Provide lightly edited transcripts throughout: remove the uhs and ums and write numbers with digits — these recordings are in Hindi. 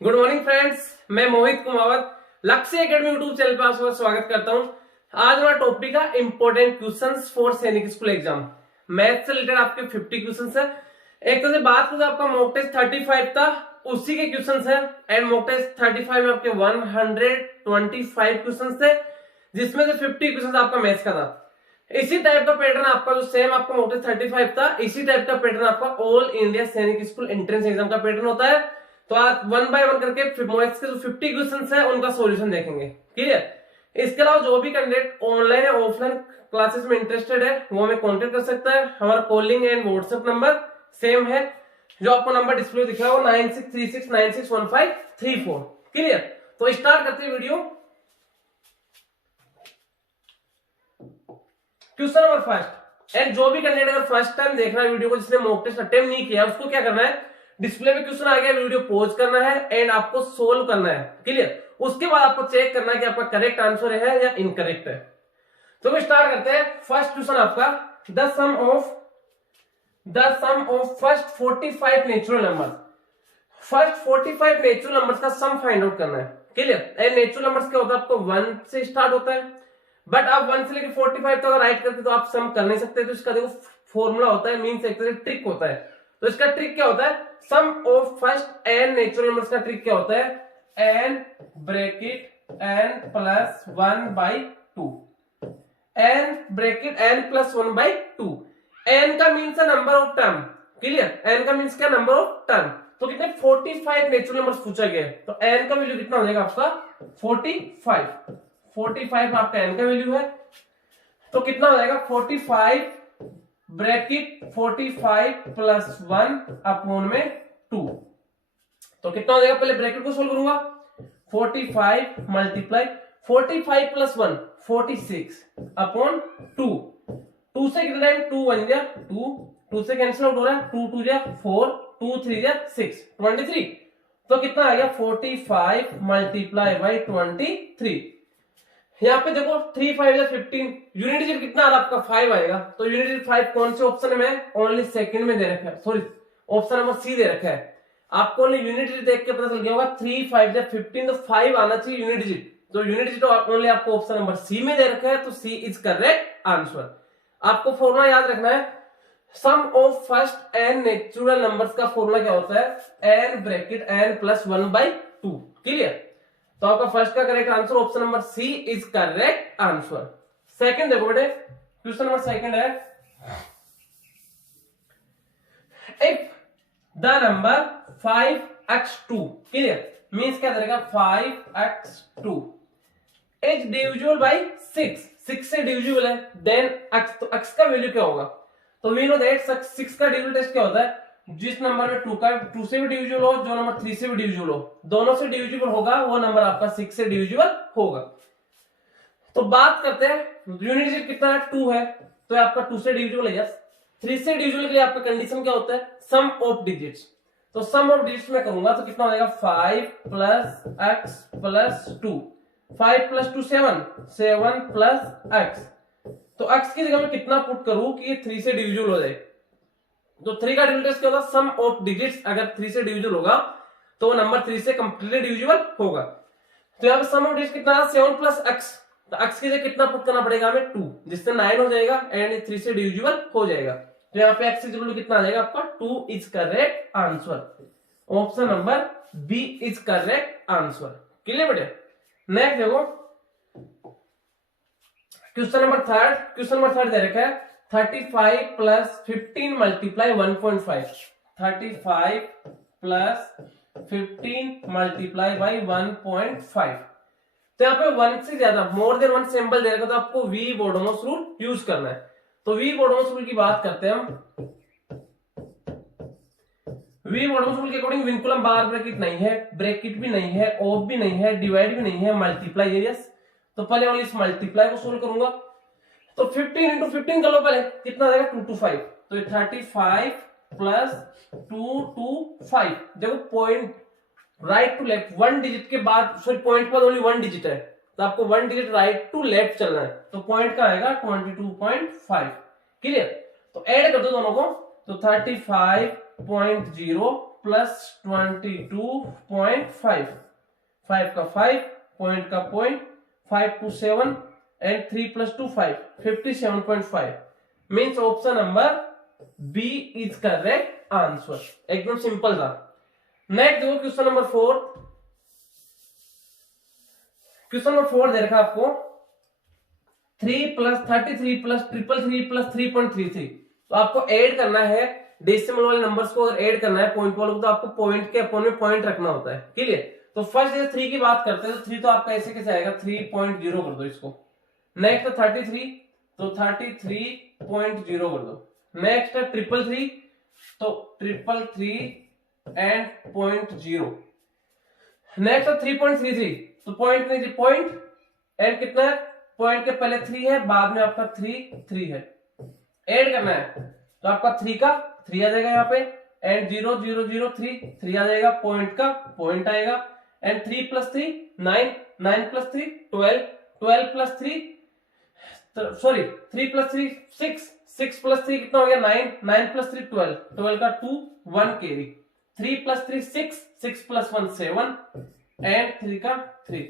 गुड मॉर्निंग फ्रेंड्स, मैं मोहित कुमावत लक्ष्य एकेडमी यूट्यूब चैनल पर आपका स्वागत करता हूं। आज हमारा टॉपिक है इंपॉर्टेंट क्वेश्चंस फॉर सैनिक स्कूल एग्जाम। मैथ से रिलेटेड आपके 50 क्वेश्चंस है। एक तरह से बात करें तो आपका मॉक टेस्ट 35 था, उसी के क्वेश्चंस है। एंड मॉक टेस्ट 35 में आपके 125 क्वेश्चंस थे, जिसमें से 50 क्वेश्चंस आपका मैथ्स का था। इसी टाइप का पैटर्न आपका जो सेम आपका मॉक टेस्ट 35 था, इसी टाइप का पैटर्न आपका ऑल इंडिया सैनिक स्कूल एंट्रेंस एग्जाम का पैटर्न होता है। तो आप वन बाय वन करके मैथ्स के जो 50 क्वेश्चंस है उनका सॉल्यूशन देखेंगे। क्लियर। इसके अलावा जो भी कैंडिडेट ऑनलाइन या ऑफलाइन क्लासेस में इंटरेस्टेड है वो हमें कांटेक्ट कर सकता है। हमारा calling and WhatsApp number same है, जो आपको नंबर डिस्प्ले दिख रहा है वो 9636961534। क्लियर। तो स्टार्ट करते हैं video. Question number first. And जो भी कैंडिडेट अगर फर्स्ट टाइम देख रहा है वीडियो को, जिसने मॉक टेस्ट अटेम्प्ट नहीं किया, उसको क्या करना है, डिस्प्ले में क्वेश्चन आ गया, वीडियो पॉज करना है एंड आपको सोल्व करना है। क्लियर। उसके बाद आपको चेक करना है कि आपका करेक्ट आंसर है या इनकरेक्ट है। तो स्टार्ट करते हैं। फर्स्ट क्वेश्चन आपका the sum of first 45 natural number. First 45 natural numbers का सम फाइंड आउट करना है। क्लियर। एंड नेचुरल नंबर्स क्या होता है, आपको 1 से स्टार्ट होता है, बट आप 1 से लेकर 45 तक अगर राइट करते तो आप सम कर नहीं सकते। तो इसका देखो फॉर्मूला होता है, मीन्स एक तरह से ट्रिक होता है। तो इसका ट्रिक क्या होता है, sum of first n natural numbers का ट्रिक क्या होता है, n bracket n plus 1/2। N bracket n plus 1/2। N का मीन्स है number of term. Clear. N का मीन्स क्या, नंबर ऑफ टर्म। तो कितने 45 नेचुरल नंबर्स पूछा गया है, तो एन का वैल्यू कितना हो जाएगा आपका 45 आपका एन का वैल्यू है। तो कितना हो जाएगा 45 ब्रैकेट 45 प्लस 1/2। तो कितना हो जाएगा, पहले ब्रैकेट को सोल्व करूंगा। 45 मल्टीप्लाई 45 प्लस 1 46/2। 2 से कितना टाइम 2 1 जा 2 से कैंसिल आउट हो रहा है, 2 2 जा 4 2 3 जा 6 23। तो कितना आ गया 45 मल्टीप्लाई बाई 23। यहाँ पे देखो 3 5 या 15, यूनिट डिजिट कितना आ रहा है आपका 5 आएगा। तो यूनिट डिजिट 5 कौन से ऑप्शन में, ओनली सेकंड में दे रखा है, सॉरी ऑप्शन नंबर सी दे रखा है। आपको ओनली यूनिट डिजिट देख के पता चल गया होगा 3 5 या 15, तो 5 आना चाहिए यूनिट डिजिट। तो यूनिट डिजिट ओनली आपको ऑप्शन नंबर सी में दे रखा है, तो सी इज करेक्ट आंसर। आपको फॉर्मूला याद रखना है, sum of first n natural numbers का फॉर्मूला क्या होता है, n bracket n plus 1/2। Clear. तो आपका फर्स्ट का correct answer option number C is correct answer. Second देखो बेटे, क्वेश्चन नंबर सेकंड है, if the number 5x2, clear, means क्या करेगा 5x2 इज डिविजिबल बाय 6 से डिविजिबल है, देन x, तो x का वैल्यू क्या होगा। तो वी नो दैट 6 का डिविजिबल टेस्ट क्या होता है, जिस नंबर में 2 से भी डिविजिबल हो, जो नंबर 3 से भी डिविजिबल हो, दोनों से डिविजिबल होगा वो नंबर आपका 6 से डिविजिबल होगा। तो बात करते हैं, यूनिट डिजिट कितना है 2 है, तो आपका 2 से डिविजिबल है। यस। 3 से डिविजिबल के लिए आपका कंडीशन क्या होता है, सम ऑफ डिजिट्स। तो सम ऑफ डिजिट्स में करूंगा तो कितना हो जाएगा 5 plus x plus 2, 5 plus 2 7 7 plus x। तो x की जगह में कितना पुट करूं कि ये 3 से डिविजिबल हो जाए। तो 3 का डिविजिबल क्या होगा, सम ऑफ डिजिट्स। अगर 3 से डिविजिबल होगा तो नंबर 3 से कंप्लीटली डिविजिबल होगा। तो यहाँ पे सम ऑफ डिजिट्स कितना है 7 प्लस x। तो x की जगह कितना पुट करना पड़ेगा हमें 2, जिससे 9 हो जाएगा एंड 3 से डिविजिबल हो जाएगा। तो यहाँ पे x की जगह कितना आ जाएगा आपका 2 is correct answer. Option number B is correct answer. Clear बेटे। नेक्स्ट देखो क्वेश्चन नंबर थर्ड दे रखा है 35 plus 15 multiply 1.5। 35 plus 15 multiply by 1.5। तो यहाँ पे 1 से ज्यादा मोर देन 1 सिंबल दे रखा, तो आपको वी बोडोमोस रूल यूज करना है। तो वी बोडोमोस रूल की बात करते हैं हम। वी बोडोमोस रूल के अकॉर्डिंग विंकुलम बार ब्रैकेट नहीं है, ब्रैकेट भी नहीं है, ऑफ भी नहीं है, डिवाइड भी नहीं है, मल्टीप्लाई है। यस। तो पहले वाली इस मल्टीप्लाई को सोल्व करूंगा। तो 15 इंटू 15 कर लो पहले, कितना आएगा 2 to 5। तो 35 प्लस 2 to 5। देखो point right to left 1 digit के बाद, सॉरी पॉइंट पर ओनली 1 डिजिट है, तो आपको 1 डिजिट राइट टू लेफ्ट चलना है। तो पॉइंट का आएगा 22.5। क्लियर। तो ऐड कर दो दोनों को, तो 35.0 प्लस 22.5, 5 का 5, पॉइंट का point, 5 to 7 and 3 plus 2 5, 57.5 means option number B is correct answer. एकदम सिंपल था। नेक्स्ट देखो क्वेश्चन नंबर 4। क्वेश्चन नंबर 4 दे रखा आपको 3 plus 33 plus 333 plus 3.33। तो आपको ऐड करना है डेसिमल वाले नंबर्स को, अगर ऐड करना है पॉइंट वालों को तो आपको पॉइंट के अपोन में पॉइंट रखना होता है। क्लियर? तो फर्स्ट जैसे 3 की बात करते हैं तो 3 तो आपका ऐसे कैसे आएगा, 3.0 कर दो इसको। नेक्स्ट 33 तो 33.0 कर दो। नेक्स्ट 333 तो 333 एंड 0.0। नेक्स्ट 3.33 तो पॉइंट नहीं, पॉइंट एंड कितना है, पॉइंट के पहले 3 है, बाद में आपका 3 है। ऐड करना है तो आपका 3 का 3 आ जाएगा यहाँ पे, एंड 0 0 0 3 आ जाएगा, पॉइंट का पॉइंट आएगा, and 3 plus 3 9, 9 plus 3 12, 12 plus 3 sorry 3 plus 3 6, 6 plus 3 कितना हो गया 9, 9 plus 3 12, 12 का 2 1 कैरी, 3 plus 3 6, 6 plus 1 7 एंड 3 का 3,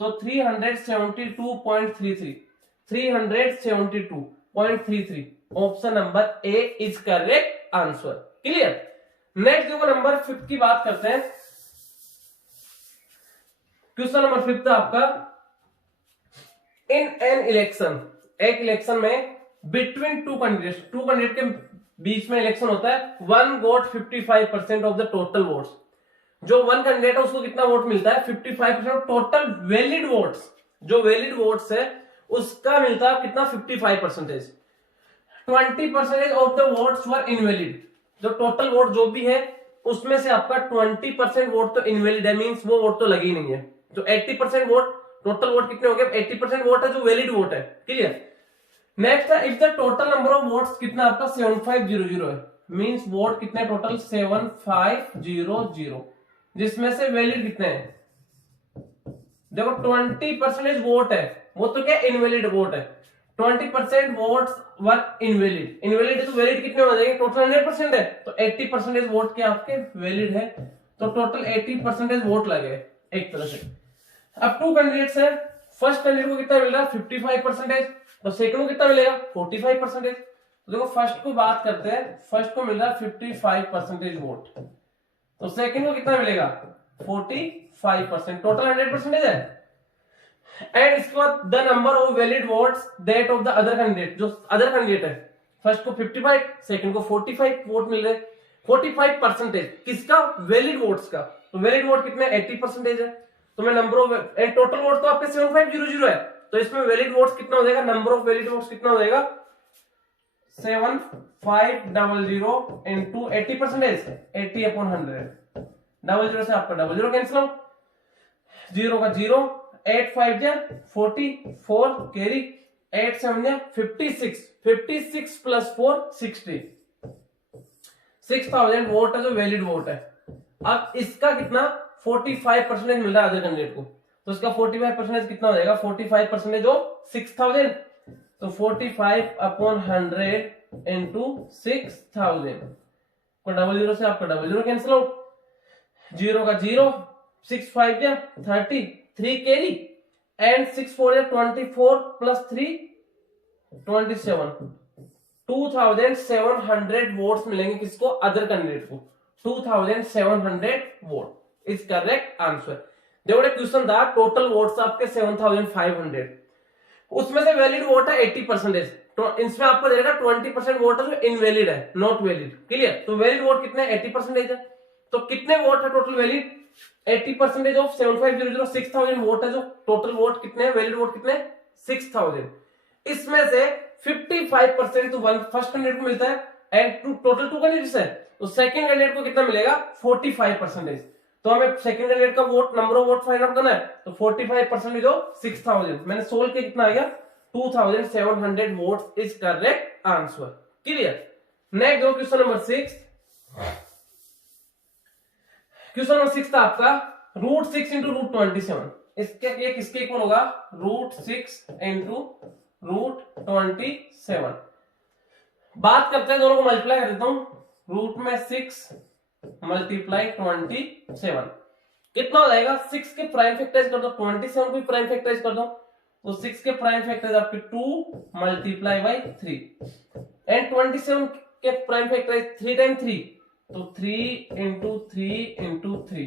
तो 372.33, 372.33 option number A is correct answer. Clear? Next देखो नंबर 5 की बात करते हैं। क्वेश्चन नंबर 5 आपका इन एन इलेक्शन, एक इलेक्शन में बिटवीन टू कैंडिडेट के बीच में इलेक्शन होता है, one got 55% of the total votes. जो वन कैंडिडेट है उसको कितना वोट मिलता है, 55% ऑफ टोटल वैलिड वोट्स। जो वैलिड वोट्स है उसका मिलता है कितना, 55%। 20% of the votes were invalid. जो टोटल वोट जो भी है उसमें से आपका 20% वोट तो इनवैलिड है, मींस वो वोट तो लगी नहीं है। तो 80% वोट, टोटल वोट कितने हो गए, 80% वोट है जो वैलिड वोट है। क्लियर? नेक्स्ट है if the total number of votes कितना आपका 7500 है, मींस वोट कितने टोटल 7500, जिसमें से वैलिड कितने हैं, देखो 20% वोट है, वो तो क्या इनवैलिड वोट है। 20% वोट्स वर इनवैलिड, इनवैलिड तो वैलिड कितने हो जाएंगे, टोटल 100% है तो 80% वोट क्या आपके वैलिड है, तो टोटल 80% वोट लगे एक तरह से। अब 2 कैंडिडेट्स है, फर्स्ट कैंडिडेट को कितना मिल रहा है 55%, तो सेकंड को कितना मिलेगा 45%। तो देखो फर्स्ट को बात करते हैं, फर्स्ट को मिल रहा है 55% वोट, तो सेकंड को कितना मिलेगा 45%, टोटल 100% है। एंड इसके बाद the number of valid votes that of the other candidate, जो अदर कैंडिडेट है, फर्स्ट को 55, सेकंड को 45 वोट मिल रहे। 45% किसका, वैलिड वोट्स का, तो वैलिड वोट कितने 80% है। तो मैं number of and total vote तो आपके 7500 है, तो इसमें वैलिड वोट्स कितना हो जाएगा, नंबर ऑफ वैलिड वोट्स कितना हो जाएगा 7500 इंटू 80%, 80/100, 00 से आपका 00 कैंसिल आउट, 0 का 0, 8 5 जा 44 कैरी, 8 7 जा 56, 56 प्लस 4 60, 6000 वोट है जो वैलिड वोट है। अब इसका कितना 45% मिल रहा है अदर कैंडिडेट को, तो इसका 45% कितना हो जाएगा, 45% ऑफ 6000, तो 45/100 इंटू 6000 को 00 से आपका 00 कैंसिल आउट, 0 का 0, 6 5 जा 30, 3 कैरी, एंड 6 4 जा 24 प्लस 3 27, 2700 वोट्स मिलेंगे किसको, अदर कैंडिडेट को। 2700 वोट इज करेक्ट आंसर। देखो क्वेश्चन था टोटल वोट्स आपके 7500, उसमें से वैलिड वोट है 80%, तो इसमें आपको देगा 20% वोट है जो इनवैलिड है, नॉट वैलिड। क्लियर? तो वैलिड वोट कितने 80% है, तो कितने वोट है टोटल वैलिड 80% ऑफ 7500, 6000 वोट है जो टोटल वोट कितने वैलिड वोट कितने 6000। इसमें से 55% तो फर्स्ट कैंडिडेट को मिलता है, एंड टोटल 2 कैंडिडेट्स है, तो सेकंड कैंडिडेट को कितना मिलेगा 45%। तो हमें सेकंड कैंडिडेट का vote number of vote find out करना है, तो 45% ऑफ 6000 मैंने सोल्व किया, कितना आ गया 2700 votes is correct answer. Clear? Next दो क्वेश्चन नंबर 6। क्वेश्चन नंबर 6 था आपका √6 इंटू √27, इसके ये किसके इक्वल होगा, √6 इंटू √27। बात करते हैं, दोनों को मल्टीप्लाई कर देता हूं, रूट में 6 मल्टीप्लाई 27 कितना हो जाएगा? 6 के प्राइम फैक्टराइज कर दो, 27 को प्राइम फैक्टराइज कर दो, तो 6 के प्राइम फैक्टराइज आपके 2 मल्टीप्लाई बाई 3 एंड 27 के प्राइम फैक्टराइज 3 टाइम 3 तो 3 इंटू 3 इंटू 3।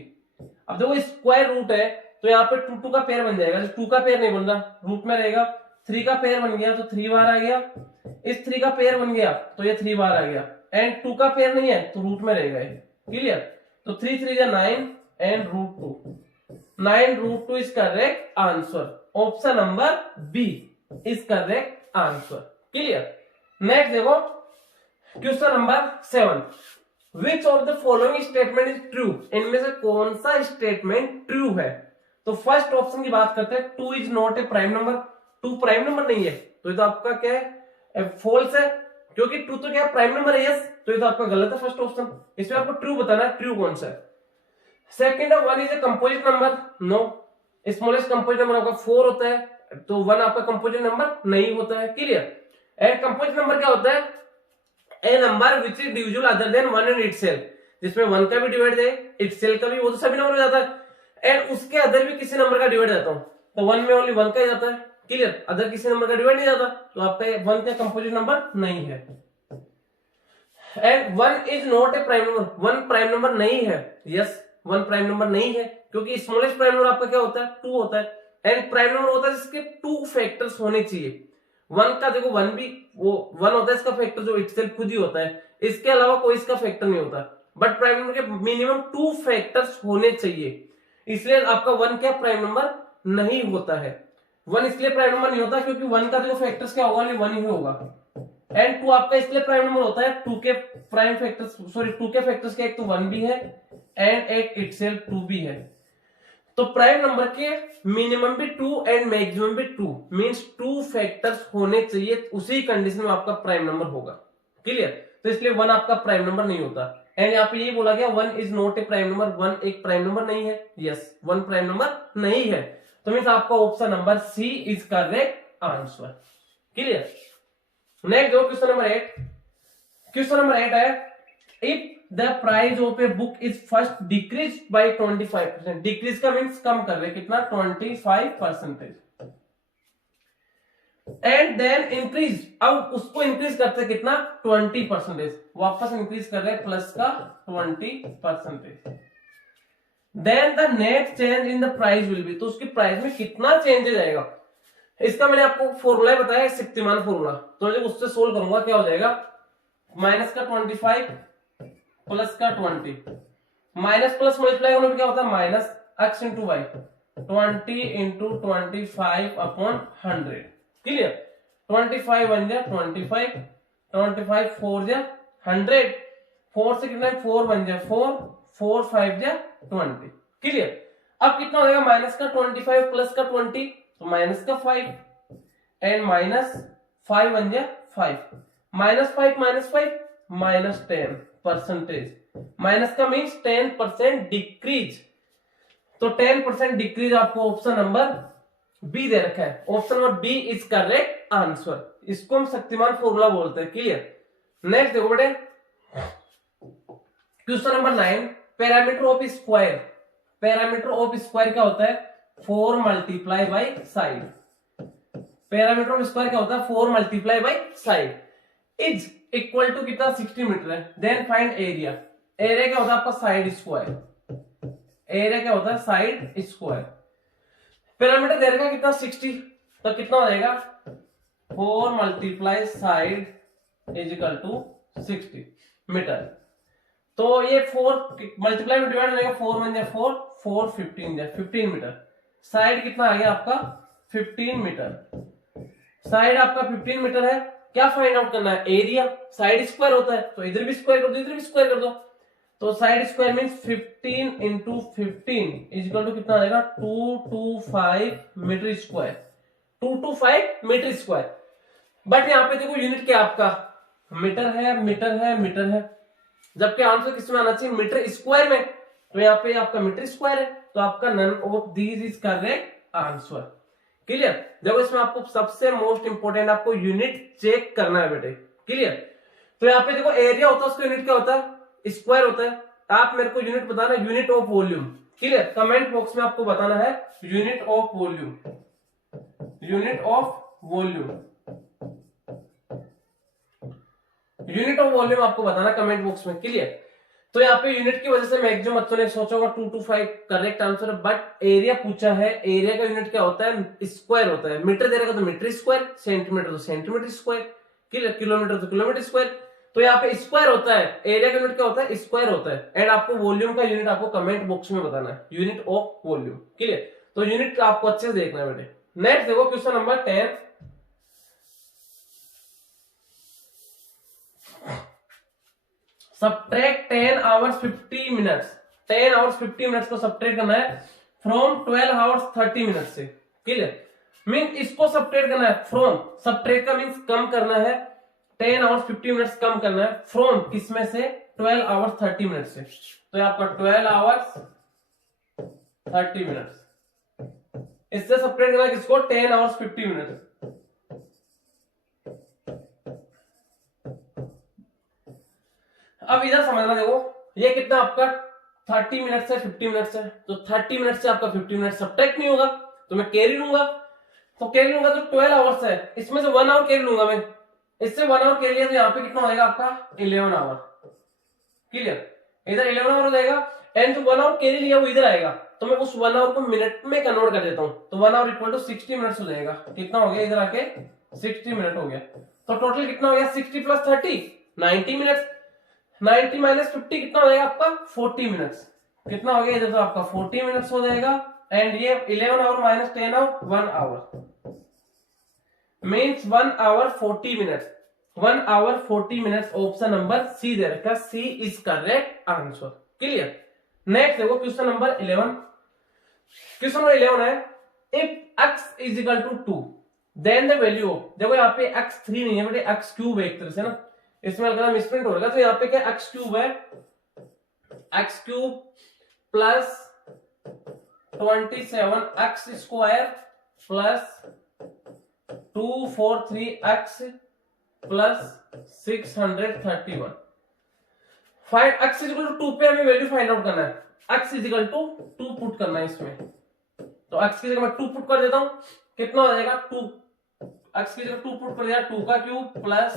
अब देखो स्क्वायर रूट है तो यहाँ पे 2 2 का पेयर बन जाएगा, 2 का पेयर नहीं बन रहा, रूट में रहेगा। 3 का पेयर बन गया तो 3 बार आ गया, इस 3 का पेयर बन गया तो ये 3 बार आ गया, एंड 2 का पेयर नहीं है तो रूट में रहेगा। क्लियर? तो 3 3 जा 9 and root 2, 9 root 2 is correct answer. Option number B is correct answer. Clear? Next देखो question number 7, which of the following statement is true? इनमें से कौन सा स्टेटमेंट ट्रू है? तो फर्स्ट ऑप्शन की बात करते हैं, 2 is not a prime number. 2 prime number नहीं है तो ये तो आपका क्या है? फॉल्स है, क्योंकि 2 तो क्या प्राइम नंबर है? यस, तो ये तो आपका गलत है फर्स्ट ऑप्शन। इसमें आपको ट्रू बताना है, ट्रू कौन सा है। सेकंड है 1 is a composite number. No, smallest composite number आपका 4 होता है, तो 1 आपका कंपोजिट नंबर नहीं होता है। क्लियर? एंड कंपोजिट नंबर क्या होता है? A number which is divisible other than 1 and itself, जिसमें 1 का भी डिवाइड है, इटसेल्फ का भी, वो तो सभी नंबर हो जाता है, एंड उसके अदर भी किसी नंबर का डिवाइड जाता हूं, तो 1 में ओनली 1 का ही जाता है। क्लियर? अदर किसी नंबर का डिवाइड नहीं जाता, तो आपका 1 का कंपोजिट नंबर नहीं है। And 1 is not a prime number, 1 prime number नहीं है। यस, 1 प्राइम नंबर नहीं है, क्योंकि स्मॉलेस्ट प्राइम नंबर आपका क्या होता है? 2 होता है, एंड प्राइम नंबर होता है जिसके 2 फैक्टर्स होने चाहिए। 1 का देखो 1 भी वो 1 होता है, इसका फैक्टर जो इटसेल्फ खुद ही होता है, इसके अलावा कोई इसका फैक्टर नहीं होता, बट प्राइम नंबर के मिनिमम 2 फैक्टर्स होने चाहिए, इसलिए आपका 1 क्या प्राइम नंबर नहीं होता है। 1 इसलिए प्राइम नंबर नहीं होता क्योंकि 1 का देखो फैक्टर्स क्या होगा? 1 ही होगा, एंड 2 आपका इसलिए प्राइम नंबर होता है, 2 के प्राइम फैक्टर्स, सॉरी 2 के फैक्टर्स के एक तो 1 भी है एंड एक इटसेल्फ 2 भी है, तो प्राइम नंबर के मिनिमम भी 2 एंड मैक्सिमम भी 2 मींस 2 फैक्टर्स होने चाहिए, उसी कंडीशन में आपका प्राइम नंबर होगा। क्लियर? तो इसलिए 1 आपका प्राइम नंबर नहीं होता, एंड यहाँ पे ये बोला गया 1 is not a prime number, 1 एक प्राइम नंबर नहीं है। यस, 1 प्राइम नंबर नहीं है, तो मींस आपका option number C is correct answer. Clear? Next दो क्वेश्चन नंबर 8। क्वेश्चन नंबर 8 है, if the price of a book is first decrease by 25%, decrease का मीन्स कम कर रहे, कितना? 25%, एंड देन इंक्रीज, अब उसको इंक्रीज करते कितना? 20%, वापस इंक्रीज कर रहे प्लस का 20%, then the net change in the price will be, तो उसकी प्राइस में कितना चेंज आएगा? इसका मैंने आपको फॉर्मूला बताया, शक्तिमान फॉर्मूला, तो जब उससे सोल्व करूंगा क्या हो जाएगा? माइनस का 25 प्लस का 20, माइनस प्लस मल्टीप्लाई होने पर क्या होता है? Minus x into y, 20 into 25 upon 100। Clear? 25 1 जा 25, 25 4 जा 100, 4 से कितना? 4 1 जा 4, 4 5 जा 20। क्लियर? अब कितना हो जाएगा? माइनस का 25 प्लस का 20, तो माइनस का 5 एंड माइनस 5 1 जा 5, माइनस 5 माइनस 10%, माइनस का मीन्स 10% डिक्रीज, तो 10% डिक्रीज आपको ऑप्शन नंबर बी दे रखा है, option number B is correct answer, इसको हम शक्तिमान फॉर्मूला बोलते हैं। क्लियर? नेक्स्ट देखो बेटे question number 9, parameter of square, parameter of square क्या होता है? 4 multiply by side, parameter of square क्या होता है? 4 multiply by side is equal to कितना? 60 मीटर है। देन फाइंड एरिया, एरिया क्या होता है आपका? साइड स्क्वायर, एरिया क्या होता है? Side square. पैरामीटर दे रखा कितना? 60, तो कितना हो जाएगा? 4 multiply side is equal to 60 metre, तो ये 4 मल्टीप्लाई में डिवाइड हो जाएगा, 4 1 जा 4, 4 15 जा 15 मीटर, साइड कितना आ गया आपका? 15 मीटर, साइड आपका 15 मीटर है। क्या फाइंड आउट करना है? एरिया, साइड स्क्वायर होता है, तो इधर भी स्क्वायर कर दो, इधर भी स्क्वायर कर दो, तो side square means 15 into 15 is equal to कितना आ जाएगा? 225 metre square, 225 metre square. But यहाँ पे देखो यूनिट क्या आपका? मीटर है, मीटर है, मीटर है, जबकि आंसर किसमें आना चाहिए? मीटर स्क्वायर में, तो यहाँ पे आपका मीटर स्क्वायर है, तो आपका none of these is correct answer. Clear? देखो इसमें आपको सबसे मोस्ट इंपोर्टेंट आपको यूनिट चेक करना है बेटे। क्लियर? तो यहाँ पे देखो एरिया होता है, उसका यूनिट क्या होता है? स्क्वायर होता है। आप मेरे को यूनिट बताना, unit of volume. Clear, comment box में आपको बताना है unit of volume, unit of volume, unit of volume आपको बताना कमेंट बॉक्स में। क्लियर, तो यहाँ पे यूनिट की वजह से मैक्सिमम बच्चों ने सोचा होगा 2 to 5 करेक्ट आंसर है, बट एरिया पूछा है, एरिया का यूनिट क्या होता है, स्क्वायर होता है। मीटर दे रखा तो मीटर स्क्वायर, सेंटीमीटर तो सेंटीमीटर स्क्वायर, किलोमीटर तो किलोमीटर स्क्वायर। तो यहाँ पे स्क्वायर होता है, एरिया का यूनिट क्या होता है, स्क्वायर होता है। एंड आपको वॉल्यूम का यूनिट आपको कमेंट बॉक्स में बताना है, यूनिट ऑफ वॉल्यूम। क्लियर, तो यूनिट आपको अच्छे से देखना है बेटे। नेक्स्ट देखो question number 10, subtract 10 hours 50 minutes, 10 hours 50 minutes को सब्ट्रैक्ट करना है फ्रॉम 12 hours 30 minutes से। क्लियर, मीन इसको सब्ट्रैक्ट करना है फ्रॉम, सब्ट्रैक्ट का मीन्स कम करना है, 10 hours 50 minutes कम करना है फ्रॉम किसमें से, 12 hours 30 minutes से। तो ये आपका 12 hours 30 minutes, इससे सब्ट्रैक्ट करना है किसको, 10 hours 50 minutes। अब इधर समझना, देखो ये कितना आपका 30 मिनट से 50 मिनट से, तो 30 मिनट से आपका 50 मिनट सब्ट्रैक्ट नहीं होगा, तो मैं कैरी लूंगा, तो कैरी लूंगा तो 12 आवर्स है, इसमें से 1 आवर कैरी लूंगा मैं, इससे 1 आवर कैरी लिया तो यहाँ पे कितना हो जाएगा आपका 11 आवर। क्लियर, इधर 11 आवर हो जाएगा, एंड जो 1 आवर कैरी लिया वो इधर आएगा, तो मैं उस 1 आवर को मिनट में कन्वर्ट कर देता हूं, तो 1 आवर इक्वल टू 60 मिनट्स हो जाएगा। कितना हो गया, इधर आके 60 मिनट हो गया, तो टोटल कितना हो गया, 60 प्लस 30 90 मिनट्स, 90 माइनस 50 कितना हो जाएगा आपका 40 मिनट्स। कितना हो गया इधर, तो आपका 40 मिनट्स हो जाएगा। एंड ये 11 hour minus 10 hour 1 hour means 1 hour 40 minutes, 1 hour 40 minutes. Option number C दे रखा, C is correct answer. Clear, next देखो क्वेश्चन नंबर 11, क्वेश्चन नंबर 11 है if x is equal to 2 then the value of, देखो यहाँ पे x3 नहीं है बेटे, x क्यूब है एक तरह से ना, इसमें हल्का मिसप्रिंट हो रहा है, तो यहाँ पे क्या x क्यूब है, x cube plus 27x square plus 243x plus 631। Find x is equal to 2 पे हमें वैल्यू फाइंड आउट करना है, x is equal to 2 put करना है इसमें, तो x की जगह मैं 2 पुट कर देता हूं, कितना हो जाएगा 2, x की जगह 2 पुट कर दिया, 2 का क्यूब प्लस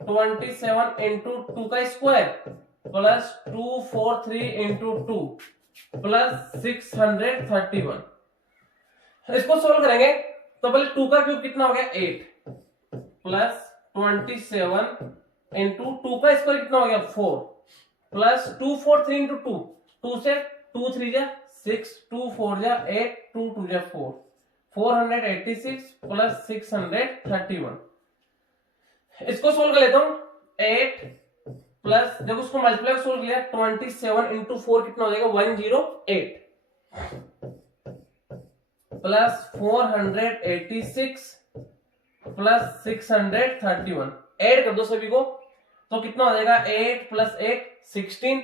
27 इंटू 2 का स्क्वायर प्लस 243 इंटू 2 प्लस 631। इसको सोल्व करेंगे तो पहले 2 का क्यूब कितना हो गया 8 प्लस 27 इंटू 2 का स्क्वायर कितना हो गया 4 प्लस 243 इंटू 2, 2 से 2 3 जा 6, 2 4 जा 8, 2 2 जा 4, 486 प्लस 631। इसको सोल्व कर लेता हूं, 8 प्लस, जब उसको मल्टीप्लाई सोल्व किया 27 इंटू 4 कितना हो जाएगा 108 प्लस 486 प्लस 631। ऐड कर दो सभी को, तो कितना हो जाएगा 8 प्लस 8 16,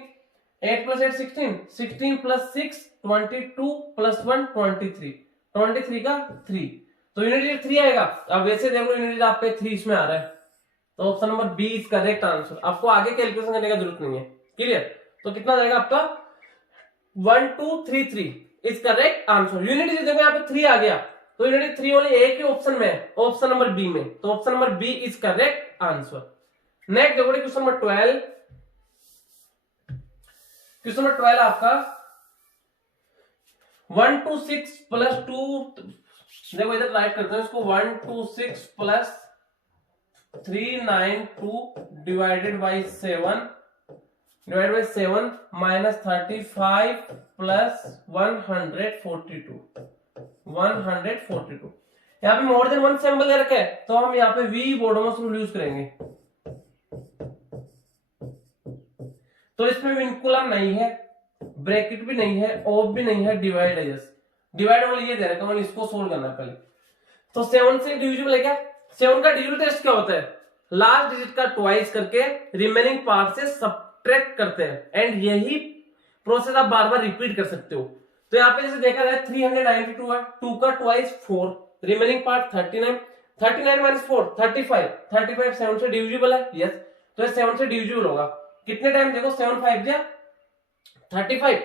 8 प्लस 8 16, 16 प्लस 6 22 प्लस 1 23, 23 का 3, तो यूनिट 3 आएगा। अब वैसे देखो यूनिट आपके 3 इसमें आ रहा है, तो option number B is correct answer. आपको आगे कैलकुलेशन करने का जरूरत नहीं है। क्लियर, तो कितना जाएगा आपका 1233 इज करेक्ट आंसर। यूनिट देखो यहाँ पे 3 आ गया, तो यूनिट 3 वाले एक ही ऑप्शन में है, ऑप्शन नंबर बी में, तो option number B is correct answer. Next देखो क्वेश्चन नंबर 12, क्वेश्चन नंबर 12 आपका 126 प्लस 2, देखो इधर राइट करते हैं इसको, 126 plus 392 divided by 7 minus 35 plus 142। यहाँ पे मोर देन 1 सिंबल दे रखा है, तो हम यहाँ पे वी बोर्डोमस रूल यूज करेंगे, तो इसमें विंकुलम नहीं है, ब्रैकेट भी नहीं है, ऑफ भी नहीं है, डिवाइड है जस्ट। डिवाइड वाला ये दे रखा है, इसको सोल्व करना है पहले, तो 7 से डिविजिबल है क्या, 7 का डिविजिबल टेस्ट क्या होता है, लास्ट डिजिट का ट्वाइस करके रिमेनिंग पार्ट से सब्ट्रैक्ट करते हैं, एंड यही प्रोसेस आप बार बार रिपीट कर सकते हो। तो यहाँ पे जैसे देखा जाए 392 है, 2 का ट्वाइस 4, रिमेनिंग पार्ट 39, 39 माइनस 4 35, 35 7 से डिविजिबल है, यस, तो ये 7 से डिविजिबल होगा। कितने टाइम देखो 7 5 जा 35।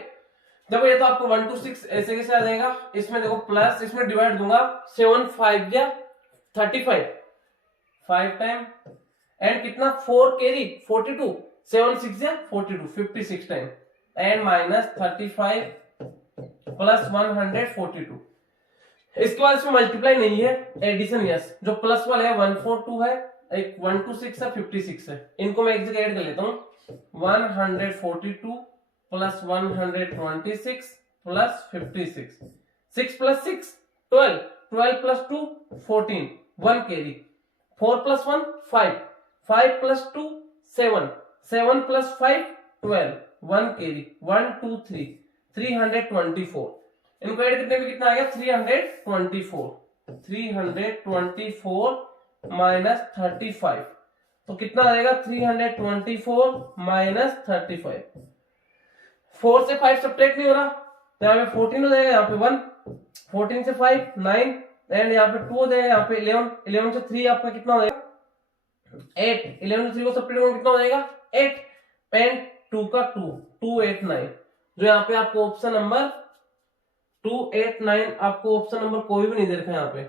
देखो ये तो आपको 1 to 6 ऐसे कैसे आ जाएगा, इसमें देखो प्लस, इसमें डिवाइड दूंगा, 7 5 या 35, 5 टाइम एंड कितना 4 कैरी 42, 7 6 या 42, 56 टाइम एंड माइनस 35 प्लस 142। इसके बाद इसमें मल्टीप्लाई नहीं है, एडिशन यस। जो प्लस वाला है 142 है, एक 1 to 6 है, 56 है, इनको मैं एक जगह ऐड कर लेता हूँ। 142 plus 126 plus 56, 6 plus 6 12, 12 plus 2 14, 1 carry, 4 plus 1 5, 5 plus 2 7, 7 plus 5 12, 1 carry, 1 2 3, 324। इनको ऐड करने में कितना आ गया 324, 324 माइनस 35, तो कितना आ जाएगा 324 माइनस 35। 4 से 5 सब्ट्रैक्ट नहीं हो रहा, तो यहाँ पे 14 हो जाएगा, यहाँ पे 1, 14 से 5 9 एंड यहाँ पे 2 हो जाएगा, यहाँ पे 11, 11 से 3 आपका कितना हो जाएगा 8, 11 से 3 को सब्ट्रैक्ट करो कितना हो जाएगा 8 एंड 2 का 2, 289। जो यहाँ पे आपको ऑप्शन नंबर 289, आपको ऑप्शन नंबर कोई भी नहीं दे रखा यहाँ पे,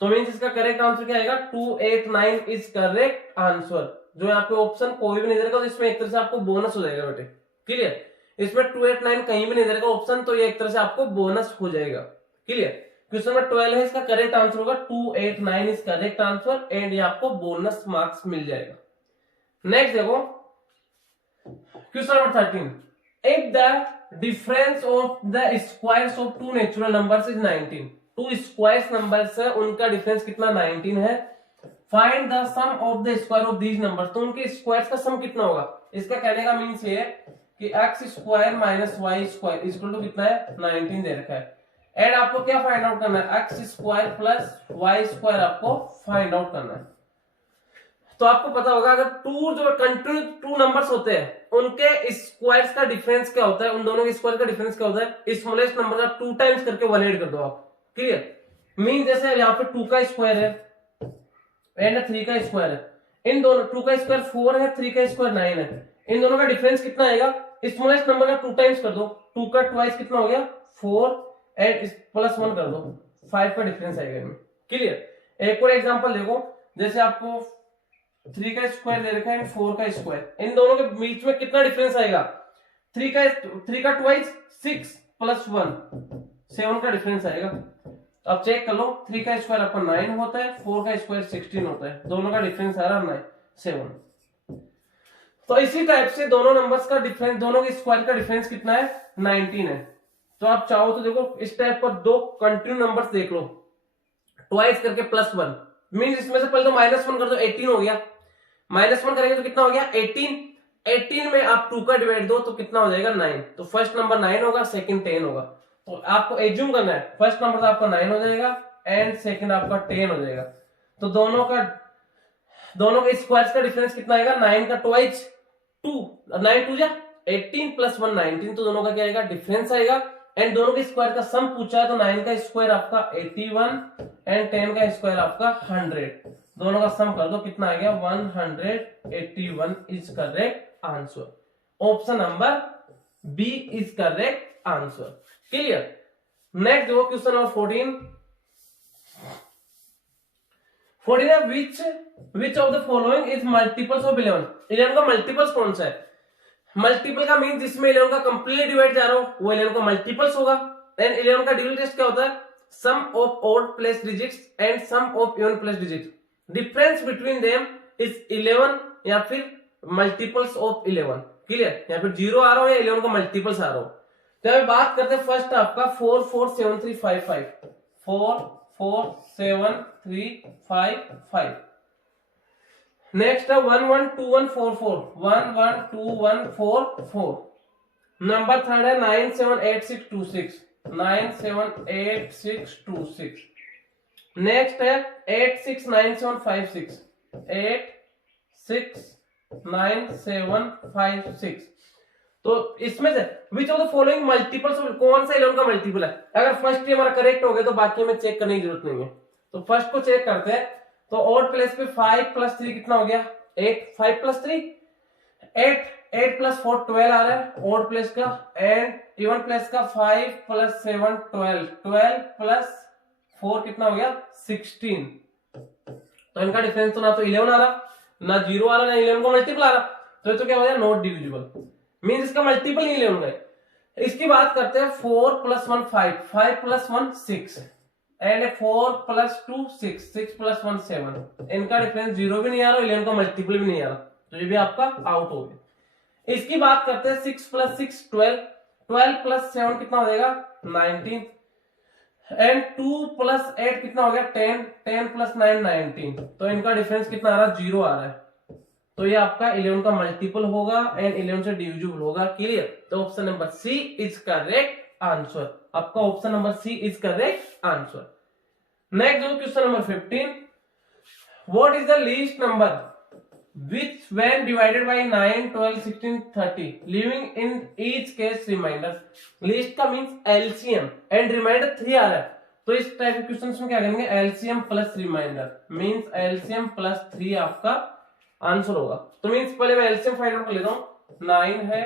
तो मीन्स इसका करेक्ट आंसर क्या आएगा 289 इज करेक्ट आंसर। जो यहाँ पे ऑप्शन कोई भी नहीं दे रखा, तो इसमें एक तरह से आपको बोनस हो जाएगा बेटे, क्लियर। इसमें 289 कहीं भी नहीं दे रखा ऑप्शन, तो ये एक तरह से आपको बोनस हो जाएगा, क्लियर। क्वेश्चन नंबर 12 है, इसका करेक्ट आंसर होगा 289 इज करेक्ट आंसर एंड ये आपको बोनस मार्क्स मिल जाएगा। नेक्स्ट देखो question number 13, if the difference of the squares of two natural numbers is 19, two squares numbers है उनका डिफरेंस कितना 19 है, find the sum of the square of these numbers, तो उनके स्क्वायर्स का सम कितना होगा। इसका कहने का मीन्स ये है कि x square minus y square equal to कितना है 19 दे रखा है, एंड आपको क्या फाइंड आउट करना है x square plus y square आपको फाइंड आउट करना है। तो आपको पता होगा अगर टू जो कंटिन्यू टू नंबर्स होते हैं उनके स्क्वायर्स का डिफरेंस क्या होता है, उन दोनों के स्क्वायर का डिफरेंस क्या होता है, स्मॉलेस्ट नंबर का 2 टाइम्स करके 1 ऐड कर दो आप, क्लियर। मीन जैसे यहाँ पे 2 का स्क्वायर है एंड 3 का स्क्वायर है, इन दोनों 2 का स्क्वायर 4 है, 3 का स्क्वायर 9 है, इन दोनों का डिफरेंस कितना आएगा, स्मॉलेस्ट नंबर का 2 टाइम्स कर दो, 2 का ट्वाइस कितना हो गया 4 एंड प्लस 1 कर दो, 5 का डिफरेंस आएगा इनमें, क्लियर। एक और एग्जांपल देखो, जैसे आपको 3 का स्क्वायर दे रखा है 4 का स्क्वायर, इन दोनों के बीच में कितना डिफरेंस आएगा, 3 का ट्वाइस 6 प्लस 1 7 का डिफरेंस आएगा। तो आप चेक कर लो, 3 का स्क्वायर आपका 9 होता है, 4 का स्क्वायर 16 होता है, दोनों का डिफरेंस आ रहा है 7। तो इसी टाइप से दोनों नंबर्स का डिफरेंस, दोनों के स्क्वायर का डिफरेंस कितना है 19 है। तो आप चाहो तो देखो इस टाइप पर दो कंटिन्यू नंबर्स देख लो, ट्वाइस करके प्लस 1 मीन इसमें से पहले तो -1 कर दो, 18 हो गया, -1 करेंगे तो कितना हो गया 18, 18 में आप 2 का डिवाइड दो तो कितना हो जाएगा 9, तो फर्स्ट नंबर 9 होगा, सेकंड 10 होगा। तो आपको एज्यूम करना है फर्स्ट नंबर तो आपका 9 हो जाएगा एंड सेकंड आपका 10 हो जाएगा। तो दोनों के स्क्वायर्स का डिफरेंस कितना आएगा 9 का ट्वाइस 2, 9 2 जा 18 प्लस 1 19, तो दोनों का क्या आएगा डिफरेंस आएगा एंड दोनों के स्क्वायर का सम पूछा है, तो 9 का स्क्वायर आपका 81 एंड 10 का स्क्वायर आपका 100, दोनों का सम कर दो कितना आ गया 181 is correct answer. Option number B is correct answer, clear. Next देखो क्वेश्चन नंबर 14 है, which of the following is multiples of 11, 11 का मल्टीपल्स कौन सा है। मल्टीपल का मीन जिसमें 11 का कंप्लीट डिवाइड जा रहा हो वो 11 का मल्टीपल्स होगा, देन 11 का ड्यूअल टेस्ट क्या होता है sum of odd place digits and sum of even place digit, difference between them is 11 या फिर मल्टीपल्स ऑफ 11, क्लियर। या फिर 0 आ रहा हो या 11 का मल्टीपल्स आ रहा हो। तो अभी बात करते हैं फर्स्ट आपका 4 4 7 3 5 5, 4 4 7 3 5 5, नेक्स्ट है 1 1 2 1 4 4, 1 1 2 1 4 4, नंबर थर्ड है 9 7 8 6 2 6, 9 7 8 6 2 6, नेक्स्ट है 8 6 9 7 5 6, 8 6 9 7 5 6। तो इसमें से विच ऑफ द फॉलोइंग मल्टीपल्स, कौन सा 11 का मल्टीपल है। अगर फर्स्ट ही हमारा करेक्ट हो गया तो बाकी में चेक करने की जरूरत नहीं है, तो फर्स्ट को चेक करते हैं। तो ऑड प्लेस पे 5 प्लस 3 कितना हो गया 8, 5 प्लस 3 8 प्लस 4 12 आ रहा है, ऑड प्लेस का, एंड इवन प्लेस का 5 प्लस 7 12, 12 प्लस 4 कितना हो गया 16। तो इनका डिफरेंस तो ना तो 11 आ रहा, ना 0 आ रहा, ना 11 को मल्टीपल आ रहा, तो ये तो क्या हो गया नॉट डिविजिबल, मींस इसका मल्टीपल ही 11 है। इसकी बात करते हैं 4 plus 1 5, 5 plus 1 6, and 4 plus 2 6, 6 plus 1 7। इनका डिफरेंस 0 भी नहीं आ रहा, 11 का मल्टीपल भी नहीं आ रहा, तो ये भी आपका आउट हो गया। इसकी बात करते हैं 6 प्लस 6 12, 12 प्लस 7 कितना हो जाएगा 19, एंड 2 प्लस 8 कितना हो गया 10, 10 प्लस 9 19। तो इनका डिफरेंस कितना आ रहा है 0 आ रहा है, तो ये आपका 11 का मल्टीपल होगा एंड 11 से डिविजिबल होगा। क्लियर, तो option number C is correct answer, आपका option number C is correct answer. Next question number 15, what is the least number which when divided by 9 12 16 30 leaving in each case remainder। Least का मींस एलसीएम एंड रिमाइंडर 3 आ रहा है, तो इस टाइप के क्वेश्चंस में क्या करेंगे LCM plus remainder, means LCM plus 3 आपका आंसर होगा। तो मींस पहले मैं एलसीएम फाइंड आउट कर लेता हूं, 9 है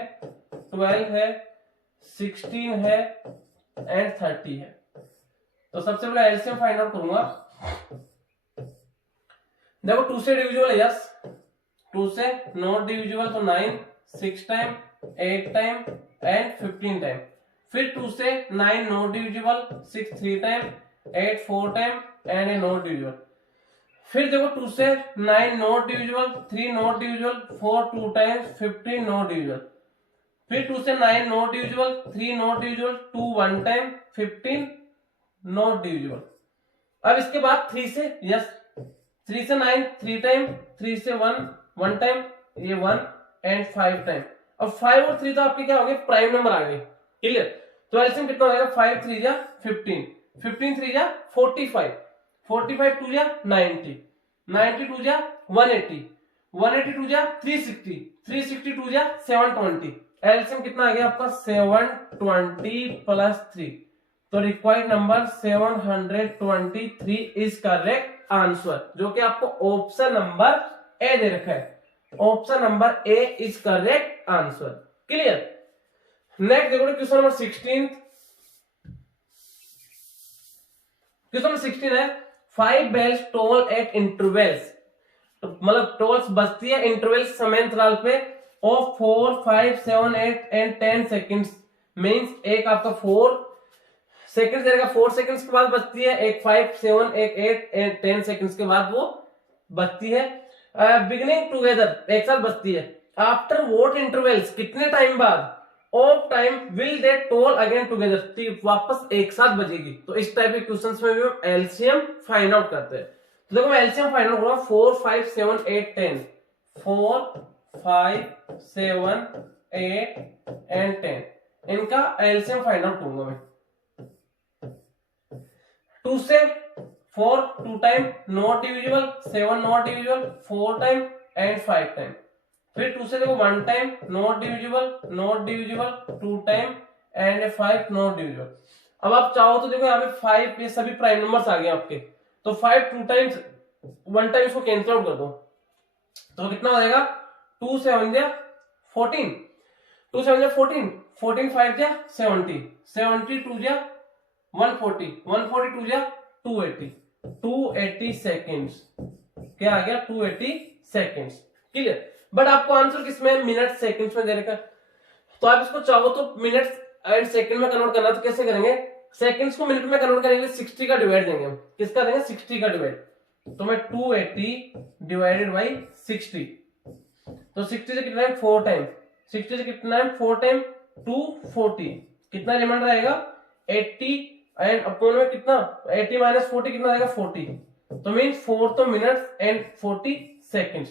12 है 16 है एंड 30 है। तो सबसे पहले एलसीएम फाइंड आउट करूंगा, देखो 2 से डिविजिबल है, यस 2 से नॉट डिविजिबल, तो 9 6 टाइम 8 टाइम एंड 15 टाइम। फिर 2 से 9 not divisible, 6 3 time 8 4 time and A not divisible. फिर देखो 2 से 9 not divisible, 3 not divisible, 4 2 time 15 not divisible. फिर 2 से 9 not divisible, 3 not divisible, 2 1 time 15 not divisible. अब इसके बाद 3 से, यस 3 से 9 3 टाइम, 3 से 1 टाइम, ये 1 एंड 5 टाइम। अब 5 और 3 तो आपके क्या हो गए प्राइम नंबर आ गए। क्लियर, तो एलसीएम कितना हो जाएगा 5 3 जा 15, 15 3 जा 45, 45 2 जा 90, 92 जा 180, 182 जा 360, 362 जा 720। एलसीएम कितना आ गया आपका 720 प्लस 3, तो required number 723 is correct answer, जो कि आपको ऑप्शन नंबर ए दे रखा है। Option number A is correct answer. Clear, next देखो क्वेश्चन नंबर 16। क्वेश्चन नंबर 16 है 5 बेल्स टोल एट इंटरवल्स, मतलब टोल्स बजती है इंटरवल्स समय अंतराल पे ऑफ 4 5 7 8 एंड 10 सेकंड्स। मींस एक आपका 4 सेकंड्स देगा, 4 सेकंड्स के बाद बजती है, एक 5 7 एक 8 एंड 10 सेकंड्स के बाद वो बजती है। बिगिनिंग टुगेदर एक साथ बजती है। आफ्टर व्हाट इंटरवल्स कितने टाइम बाद, of time will they toll again together, वापस एक साथ बजेगी। तो इस टाइप के क्वेश्चंस में भी हम एलसीएम फाइंड आउट करते हैं। तो देखो मैं एलसीएम फाइंड आउट करूंगा 4 5 7 8 10, 4 5 7 8 एंड 10, इनका एलसीएम फाइंड आउट करूंगा मैं। 2 से 4 2 time not divisible, 7 not divisible, 4 time and 5 time. फिर 2 से देखो 1 time not divisible, 2 time and 5 not divisible. अब आप चाहो तो देखो यहाँ पे 5 ये सभी प्राइम नंबर्स आ गए आपके, तो 5 2 टाइम्स 1 टाइम इसको कैंसिल आउट कर दो, तो कितना हो जाएगा 2 7 जा 14, 2 7 जा 14, 14 5 जा 70, 72 जा 140, 142 जा 280, 280 सेकेंड्स। क्या आ गया 280 सेकेंड्स। क्लियर, बट आपको आंसर किसमें मिनट सेकेंड्स में दे रखा, तो आप इसको चाहो तो मिनट्स एंड सेकंड में कन्वर्ट करना, तो कैसे करेंगे, सेकंड्स को मिनट में कन्वर्ट करेंगे 60 का डिवाइड देंगे हम, किसका देंगे 60 का डिवाइड। तो मैं 280 डिवाइडेड बाई 60, तो 60 से कितना है 4 टाइम, 60 से कितना है 4 टाइम 240, कितना रिमाइंडर आएगा 80 एंड अपॉन में कितना 80 माइनस 40 कितना आएगा 40, तो मींस 4 तो minutes and 40 seconds,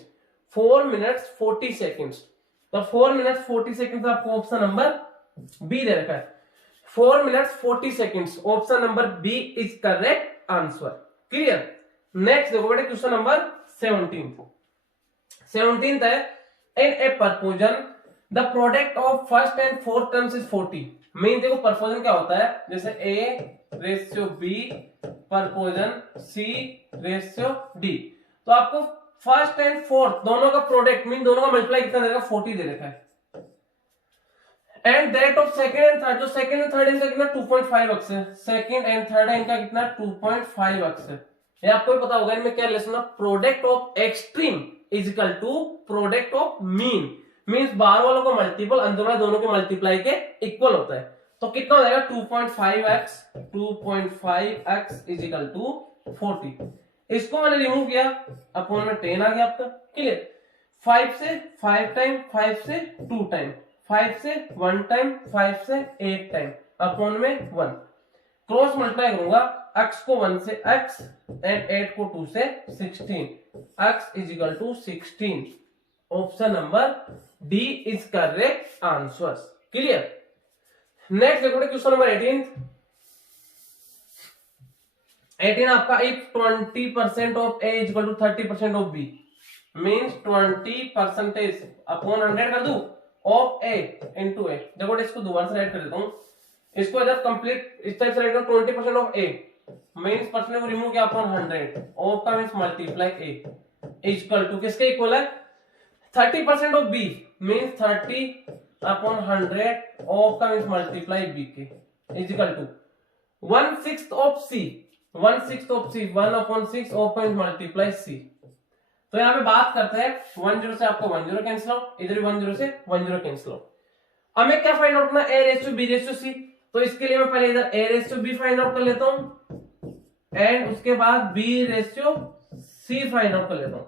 4 minutes 40 seconds. तो 4 मिनट्स 40 सेकंड्स आपको ऑप्शन नंबर बी दे रखा है, 4 minutes 40 seconds, option number B is correct answer. Clear, next देखो बेटे क्वेश्चन नंबर 17th है in a proportion the product of first and fourth terms is 40। मेन देखो परपोजन क्या होता है, जैसे A ratio B proportion C ratio D, तो आपको फर्स्ट एंड फोर्थ दोनों का प्रोडक्ट मीन दोनों का मल्टीप्लाई कितना देगा 40 दे रखा है। And that of second and third, जो सेकंड एंड थर्ड इनका कितना 2.5x है, सेकंड एंड थर्ड इनका कितना 2.5x है। ये आपको भी पता होगा इनमें क्या रिलेशन है, product of extreme is equal to product of mean, means बाहर वालों का मल्टीपल अंदर वाले दोनों के मल्टीप्लाई के इक्वल होता है। तो कितना हो जाएगा 2.5x इज इक्वल टू 40। इसको मैंने रिमूव किया, अपॉन में 10 आ गया आपका, क्लियर। 5 से 5 टाइम, 5 से 2 टाइम, 5 से 1 टाइम, 5 से 8 टाइम, अपॉन में 1। क्रॉस मल्टीप्लाई करूंगा, x को 1 से x एंड 8 को 2 से 16, x is equal to 16। Option number D is correct answer, clear. Next देखो क्वेश्चन नंबर 18 आपका, if 20% of a is equal to 30% of b, means 20% upon 100 कर दूं ऑफ a इनटू a। देखो इसको दोबारा से राइट कर देता हूं, इसको जब कंप्लीट इस टाइप से राइट करो, 20% ऑफ a मींस परसेंट को रिमूव किया अपॉन 100, ऑफ का means multiply a is equal to किसके इक्वल है 30% of b means 30 upon 100, of का मींस मल्टीप्लाई b के is equal to 1/6 of c, 1/6 of c, 1/6 of का मींस मल्टीप्लाई c। तो यहाँ पे बात करते हैं 10 से आपको 10 कैंसिल आउट, इधर 10 से 10 कैंसिल आउट। हमें क्या फाइंड आउट करना है, a ratio b ratio c। तो इसके लिए मैं पहले इधर a ratio b find out कर लेता हूं एंड उसके बाद b ratio c find out कर लेता हूं।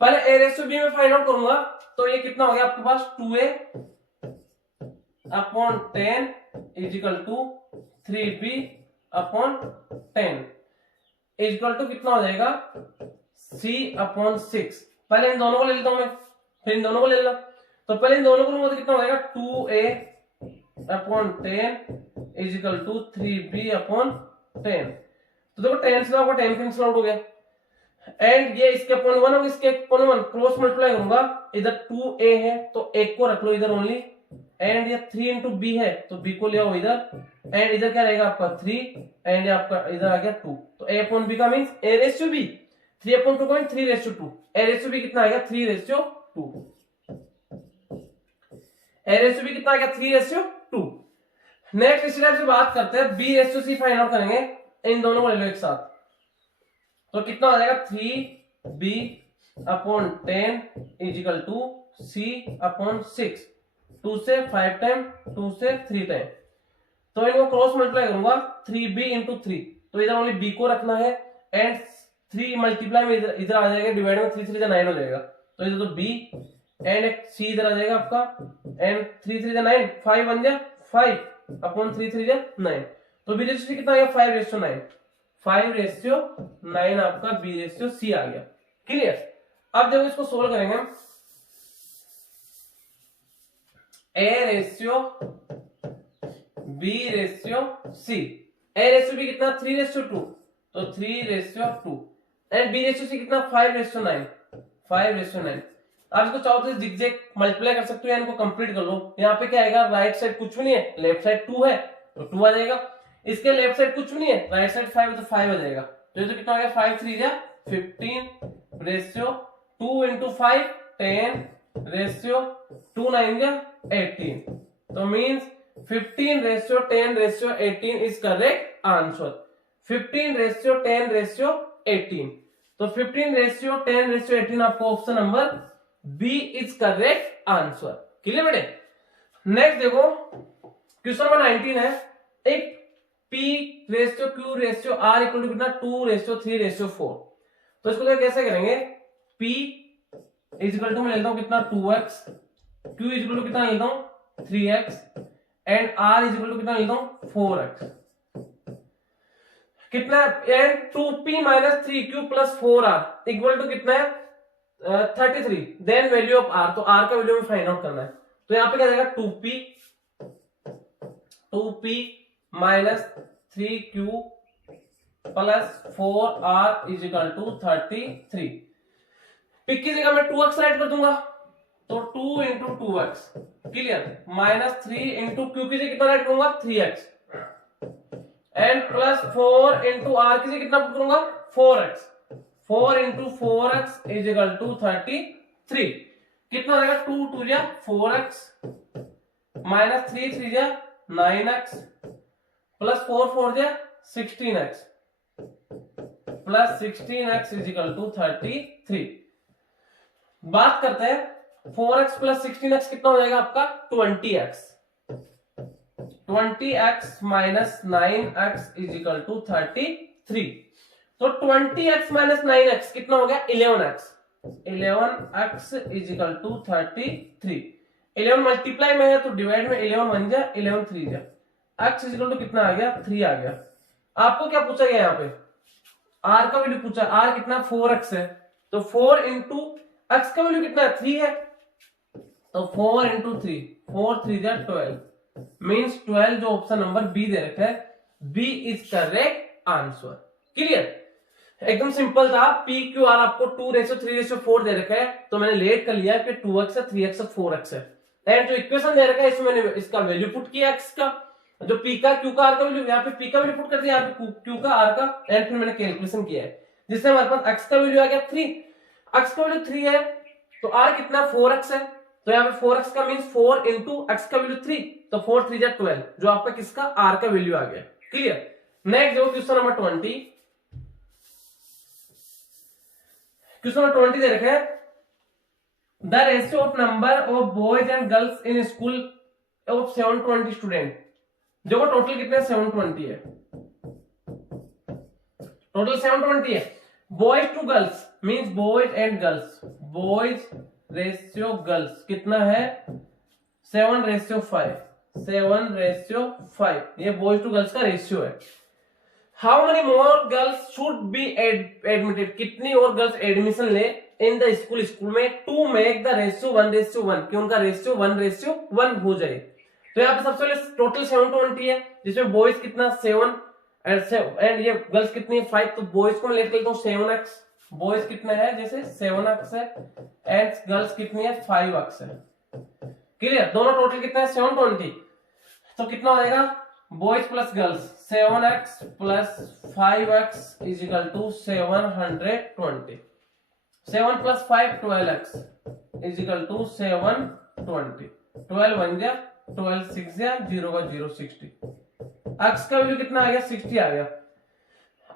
पहले a रेशियो b में फाइंड आउट करूंगा, तो ये कितना हो गया आपके पास 2a upon 10 is equal to 3b upon 10 is equal to कितना हो जाएगा c अपॉन 6। पहले इन दोनों को ले लेता हूं मैं, फिर इन दोनों को ले लेना। तो पहले इन दोनों को लूंगा तो कितना हो जाएगा 2a upon 10 is equal to 3b upon 10। तो देखो 10 से आपका 10 कैंसिल आउट हो गया एंड ये इसके अपॉन 1 होगा, इसके अपॉन 1 क्रॉस मल्टीप्लाई करूंगा, इधर 2a है तो एक को रख लो इधर ओनली, एंड ये 3 इंटू b है तो b को ले आओ इधर, एंड इधर क्या रहेगा आपका 3 एंड आपका इधर आ गया 2। तो a अपॉन b का means a ratio b, 3 upon 2 का means 3 ratio 2, a ratio b कितना आएगा 3 रेशियो 2, a रेशियो b कितना आएगा 3 रेशियो 2। नेक्स्ट इसी टाइप से बात करते हैं b ratio c find out करेंगे, इन दोनों को ले लो एक साथ। तो कितना हो जाएगा 3b upon 10 is equal to c upon 6, 2 से 5 टाइम, 2 से 3 टाइम। तो इनको क्रॉस मल्टीप्लाई करूंगा 3b इंटू 3, तो इधर ओनली b को रखना है एंड 3 मल्टीप्लाई में इधर आ जाएगा, डिवाइड में 3 3 9 हो जाएगा, तो इधर तो b एंड एक c इधर आ जाएगा आपका एंड 3 3 9, 5 बन गया 5 अपॉन 3 3 9। तो b रेशियो कितना आएगा 5 रेशियो 9, 5 रेशियो 9 आपका b रेशियो c आ गया, क्लियर। अब देखो इसको सोल्व करेंगे हम, a ratio b ratio c, a ratio b कितना 3 रेशियो 2, तो 3 ratio 2 and b ratio c कितना 5 रेशियो 9, 5 रेशियो 9। आप इसको चाहो तो जिगजैग मल्टीप्लाई कर सकते हो या इनको कंप्लीट कर लो। यहाँ पे क्या आएगा, राइट साइड कुछ भी नहीं है, लेफ्ट साइड 2 है तो 2 आ जाएगा, इसके लेफ्ट साइड कुछ भी नहीं है, राइट साइड 5 है तो 5 आ जाएगा। तो ये तो कितना आ गया 5 3 जा 15 रेशियो 2 इंटू 5 10 रेशियो 2 9 जा 18। तो means 15 ratio 10 ratio 18 is correct answer, 15 ratio 10 ratio 18। तो 15 रेशियो 10 रेशियो 18 आपको option number B is correct answer, clear बेटे। नेक्स्ट देखो क्वेश्चन नंबर 19 है, एक p ratio q ratio r equal to कितना 2 रेशियो 3 रेशियो 4। तो इसको तो कैसे करेंगे, p इज इक्वल टू मैं लेता हूं कितना 2x, q is equal to कितना लेता हूं 3x and r is equal to कितना लेता हूं 4x, कितना and 2p minus 3q plus 4r equal to कितना है 33। देन वैल्यू ऑफ r, तो r का वैल्यू में फाइंड आउट करना है। तो यहाँ पे क्या जाएगा 2p minus 3q plus 4r is equal to 33। p की जगह मैं 2x राइट कर दूंगा, तो 2 into 2x, clear, minus 3 into q की जगह कितना राइट करूंगा 3x and plus 4 into r की जगह कितना पुट करूंगा 4x, 4 into 4x is equal to 33। कितना हो जाएगा, 2 2 जा 4x माइनस 3 3 जा 9x प्लस 4 4 जा 16x plus 16x is equal to 33। बात करते हैं 4x प्लस 16x कितना हो जाएगा आपका 20x। 20x minus 9x is equal to 33। तो 20x माइनस 9x कितना हो गया 11x। 11x is equal to 33। 11 multiply में है तो डिवाइड में 11 1 जा 11 3 जा x इज इक्वल टू कितना आ गया 3 आ गया। आपको क्या पूछा गया यहाँ पे r का वैल्यू पूछा, r कितना 4x है तो 4 इंटू x का वैल्यू कितना है 3 है तो 4 इंटू 3 4 3 जा 12 मीन्स 12 जो ऑप्शन नंबर बी दे रखा है B is correct answer. Clear, एकदम सिंपल था। पी क्यू आर आपको 2:3:4 दे रखा है तो मैंने लेट कर लिया कि 2x है 3x है 4x है। एंड जो इक्वेशन दे रखा है इसमें मैंने इसका वैल्यू पुट किया x का, जो p का q का r का वैल्यू यहाँ पे p का वैल्यू पुट कर दिया, यहाँ पे q का r का, एंड फिर मैंने कैलकुलेशन किया है जिससे हमारे पास x का वैल्यू आ गया 3। x का वैल्यू 3 है तो r कितना 4x है तो यहाँ पे 4x का मीन्स 4 इंटू x का वैल्यू 3 तो 4 3 जा 12 जो आपका किसका r का वैल्यू आ गया। क्लियर, नेक्स्ट जो क्वेश्चन नंबर 20, क्वेश्चन नंबर 20 दे रखे हैं the ratio of number of boys and girls in school of 720 student. देखो टोटल कितने 720 है, टोटल 720 है। Boys to girls means boys and girls, boys ratio girls कितना है 7:5, 7:5 ये बॉयज टू गर्ल्स का रेशियो है। How many more girls should be admitted, कितनी और गर्ल्स एडमिशन ले इन द स्कूल, स्कूल में टू मेक द रेशियो 1:1 कि उनका रेशियो 1:1 हो जाए। तो यहाँ पे सबसे पहले टोटल 720 है जिसमें बॉयज कितना 7 एंड ये गर्ल्स कितनी है 5, तो बॉयज को मैं लेट लेता हूँ 7x, बॉयज कितना है जैसे 7x है एंड गर्ल्स कितनी है 5x है। क्लियर, दोनों टोटल कितना है 720 तो कितना हो जाएगा boys plus girls 7x plus 5x is equal to 720, 7 plus 5 12x is equal to 720, 12 1 जा 12 6 जा 0 का 0 60। x का वैल्यू कितना आ गया 60 आ गया,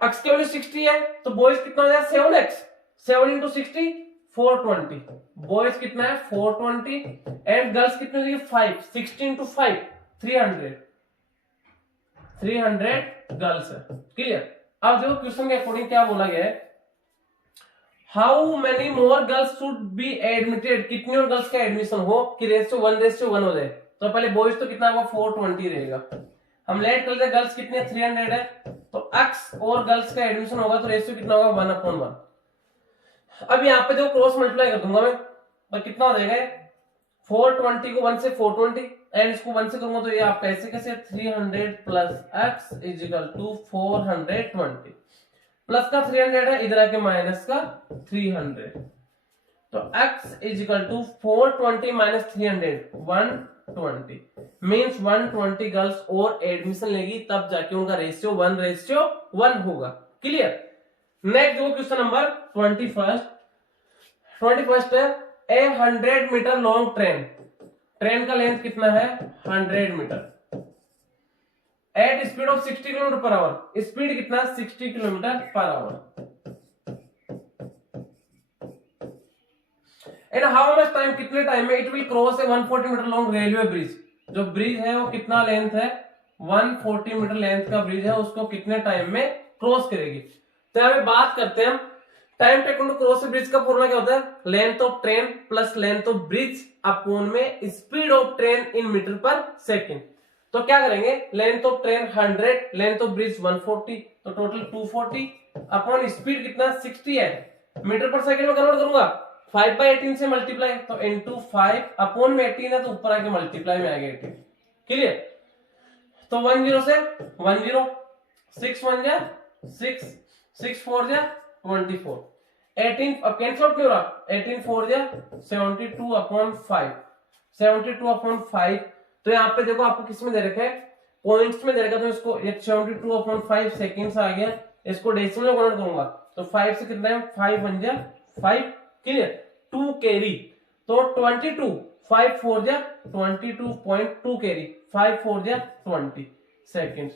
x का वैल्यू 60 है तो बॉयज कितना हो जाएगा 7x, 7 इंटू 60 420, बॉयज कितना है 420 एंड गर्ल्स कितने हो जाएगी 5, 60 इंटू 5 300 गर्ल्स है। क्लियर, अब देखो क्वेश्चन के अकॉर्डिंग क्या बोला गया है, how many more girls should be admitted, कितनी और गर्ल्स का एडमिशन हो कि रेशियो 1:1 हो जाए। तो पहले बॉयज तो कितना होगा 420 रहेगा, हम लेट कर लेते गर्ल्स कितनी है 300 है तो x और गर्ल्स का एडमिशन होगा तो रेशियो कितना होगा 1/1। अब यहाँ पे देखो क्रॉस मल्टीप्लाई कर दूंगा मैं तो कितना हो जाएगा 420 को 1 से 420 एंड इसको 1 से करूंगा तो ये आप कैसे कैसे 300 plus x is equal to 420 plus का 300 है इधर आके माइनस का 300 तो x is equal to 420 minus 300 120 means 120 girls और एडमिशन लेगी तब जाके उनका रेशियो 1:1 होगा। क्लियर, नेक्स्ट जो क्वेश्चन नंबर 21 है a 100 metre long train, train का लेंथ कितना है 100 metre at speed of 60 kilometre per hour, speed कितना 60 kilometre per hour and how much time, कितने टाइम में it will cross a 140 metre long railway bridge, जो ब्रिज है वो कितना लेंथ है 140 मीटर लेंथ का ब्रिज है उसको कितने टाइम में क्रॉस करेगी। तो यहाँ पे बात करते हैं हम time taken to cross a bridge का फॉर्मूला क्या होता है length of train plus length of bridge upon में speed of train in metre per second. तो क्या करेंगे length of train 100 length of bridge 140 तो टोटल 240 अपॉन स्पीड कितना 60 है मीटर पर सेकेंड में कन्वर्ट करूंगा 5/18 से मल्टीप्लाई तो इंटू 5 अपॉन में 18 है तो ऊपर आके मल्टीप्लाई में आ गया 18। क्लियर, तो 10 से 10 6 1 जा 6 6 4 जा 24 18 अब कैंसिल आउट नहीं हो रहा 18 4 जा 72 अपॉन 5 72 अपॉन 5 तो यहाँ पे देखो आपको किस में दे रखा है पॉइंट्स में दे रखा तो इसको 72 अपॉन 5 सेकेंड्स आ गया, इसको डेसिमल में कन्वर्ट करूंगा तो 5 से कितना है 5 1 जा 5 क्लियर 2 कैरी तो 22 5 4 जा 22.2 कैरी 5 4 जा 20 seconds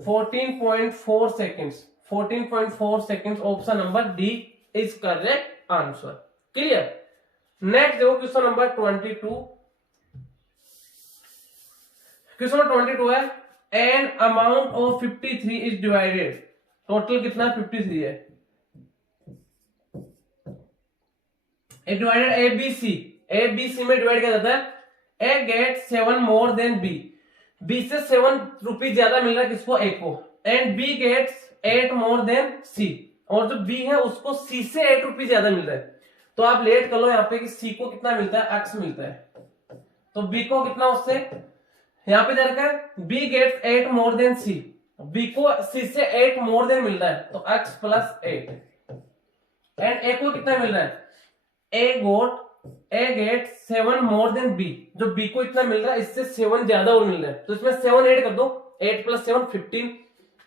14.4 seconds 14.4 seconds option number D is correct answer clear. Next देखो क्वेश्चन नंबर 22 क्वेश्चन नंबर 22 है an amount of 53 is divided total कितना 53 है डिवाइडेड ए बी सी में डिवाइड किया जाता है A get 7 more than B B से 7 रुपीज ज्यादा मिल रहा है किसको ए को and B gets 8 more than C और जो बी है उसको सी से 8 रुपीज ज्यादा मिल रहा है तो आप लेट कर लो यहाँ पे कि सी को कितना मिलता है एक्स मिलता है तो बी को कितना उससे यहाँ पे दे रखा है B gets 8 more than C B को सी से 8 मोर देन मिल रहा है तो x प्लस 8 एंड ए को कितना मिल रहा है A get 7 more than B जो बी को इतना मिल रहा है इससे 7 ज्यादा और मिल रहा है तो इसमें 7 ऐड कर दो 8 प्लस 7 15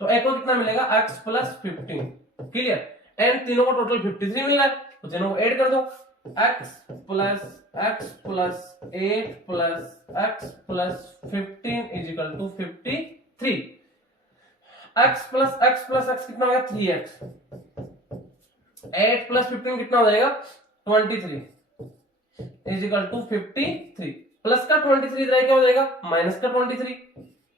तो ए को कितना मिलेगा x प्लस 15 क्लियर एंड तीनों को टोटल 53 मिल रहा है तो तीनों को ऐड कर दो x plus 8 plus 15 is equal to 53 x plus कितना हो गया 3x 8 प्लस 15 कितना हो जाएगा 23 इज इक्वल टू 53 प्लस का 23 इधर क्या हो जाएगा माइनस का 23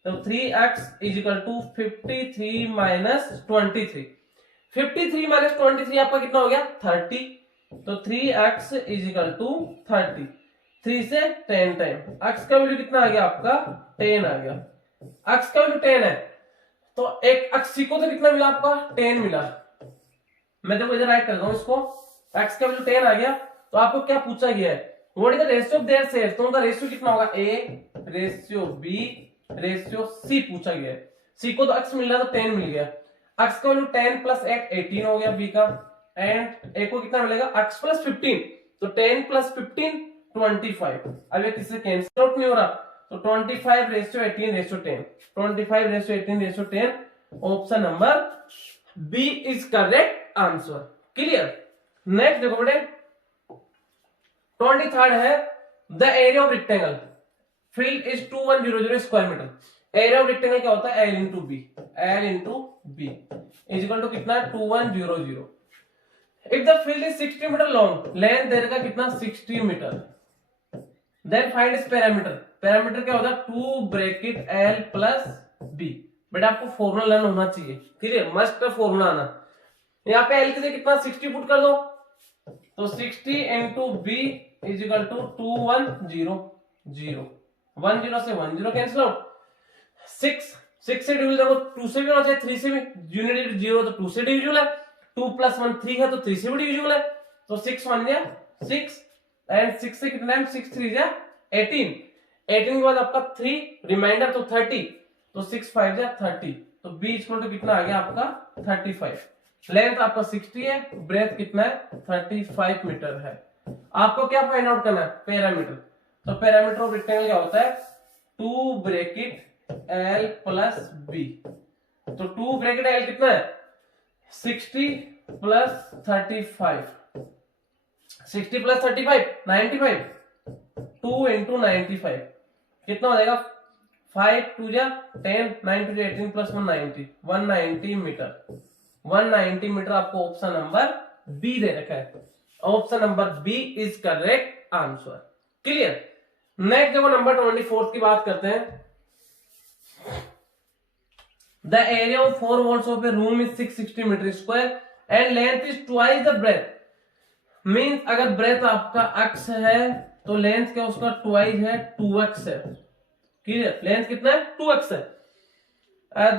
तो 3x is equal to 53 minus 23 53 minus 23 आपका कितना हो गया 30 तो 3x इज इक्वल टू 30 3 से 10 टाइम x का वैल्यू कितना आ गया आपका 10 आ गया x का वैल्यू 10 है तो एक x को तो कितना मिला आपका 10 मिला मैं देखो इधर राइट कर दूं इसको x का वैल्यू 10 आ गया तो आपको क्या पूछा गया है what is the ratio of their shares तो उनका रेशियो कितना होगा a ratio b ratio c पूछा गया है c को तो x मिल रहा तो 10 मिल गया x का वैल्यू 10 प्लस 8 18 हो गया b का एंड a को कितना मिलेगा x प्लस 15 तो 10 प्लस 15 25 अब ये किससे कैंसिल आउट नहीं हो रहा तो 25 ratio 18 ratio 10 25 ratio 18 ratio 10 option number B is correct answer clear. Next देखो बेटे 23rd है the area of rectangle field is 2100 square metre area of rectangle क्या होता है L into B is equal to कितना 2100 if the field is 60 metre long length देर का कितना 60 metre then find is perimeter क्या होता है 2 ब्रैकेट L प्लस बी बेटा आपको फॉर्मूला लर्न होना चाहिए क्लियर मस्ट फॉर्मूला आना यहाँ पे L के लिए कितना 60 पुट कर दो तो 60 into B is equal to 2100 10 से 10 कैंसिल आउट 6 से डिविजिबल देखो 2 से भी होना चाहिए 3 से भी यूनिट 0 तो 2 से डिविजिबल है 2 प्लस 1 3 है तो 3 से भी डिविजिबल है तो 6 1 जा 6 एंड 6 से कितना है 6 3 जा 18 के बाद आपका 3 रिमाइंडर तो 30 तो 6 5 जा 30 तो b इक्वल टू कितना आ गया आपका 35 लेंथ आपका 60 है ब्रेथ कितना है 35 मीटर है आपको क्या फाइंड आउट करना है पैरामीटर तो पैरामीटर ऑफ रेक्टेंगल क्या होता है 2 ब्रैकेट L प्लस b तो 2 ब्रैकेट L कितना है 60 प्लस 35 60 प्लस 35 95 2 इंटू 95 कितना हो जाएगा 5 2 जा 10 9 2 जा 18 प्लस 190 190 मीटर 190 मीटर आपको ऑप्शन नंबर बी दे रखा है option number B is correct answer clear. Next देखो नंबर 24 की बात करते हैं the area of 4 walls of a room is 660 metre square and length is twice the breadth means अगर ब्रेथ आपका x है तो लेंथ क्या उसका ट्वाइस है 2x है क्लियर लेंथ कितना है 2x है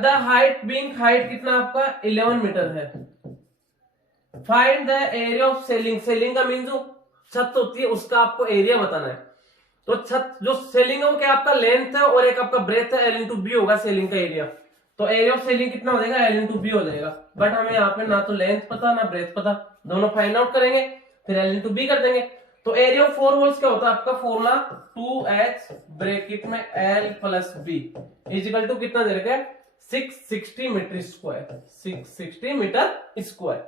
द हाइट बीइंग हाइट कितना आपका 11 मीटर है find the area of selling का मीन जो छत होती है उसका आपको एरिया बताना है तो छत जो सेलिंग है वो क्या आपका लेंथ है और एक आपका ब्रेथ है L इंटू बी होगा सेलिंग का एरिया तो एरिया ऑफ सेलिंग कितना हो जाएगा L इंटू बी हो जाएगा बट हमें यहाँ पे ना तो लेंथ पता ना ब्रेथ पता दोनों फाइंड आउट करेंगे फिर L इंटू बी कर देंगे तो एरिया ऑफ 4 वॉल्स क्या होता है आपका फॉर्मूला 2h ब्रैकेट में L plus B is equal to कितना दे रखा है 660 metre square, 660 metre square.